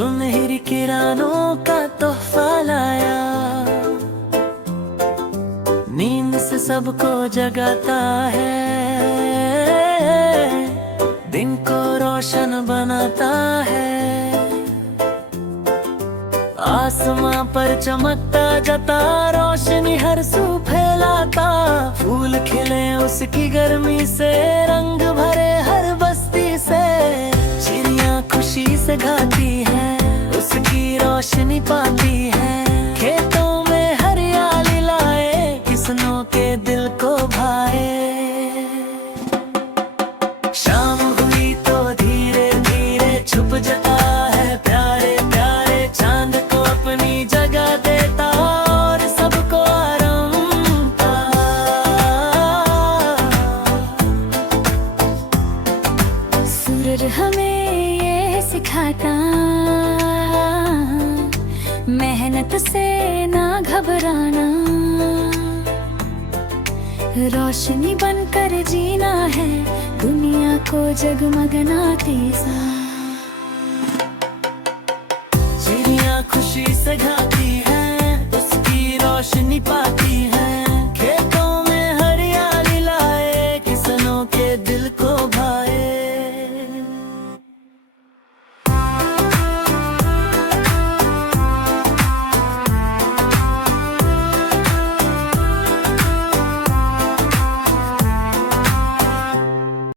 सुनहरी किरणों का तोहफा लाया, नींद से सबको जगाता है, दिन को रोशन बनाता है। आसमां पर चमकता जता रोशनी हर सू फैलाता, फूल खिले उसकी गर्मी से, रंग भरे हर बस्ती से। चिड़िया खुशी से गाती है, उसकी रोशनी पाती है, खेतों में हरियाली लाए, किसानों के दिल को भाए। शाम हुई तो धीरे धीरे छुप जाता है, प्यारे प्यारे चांद को अपनी जगह देता, और सबको आराम का। सूरज हमें ये सिखाता, मेहनत से ना घबराना, रोशनी बनकर जीना है, दुनिया को जगमगाते सा। चिड़िया खुशी से गाती है, उसकी रोशनी पाती है,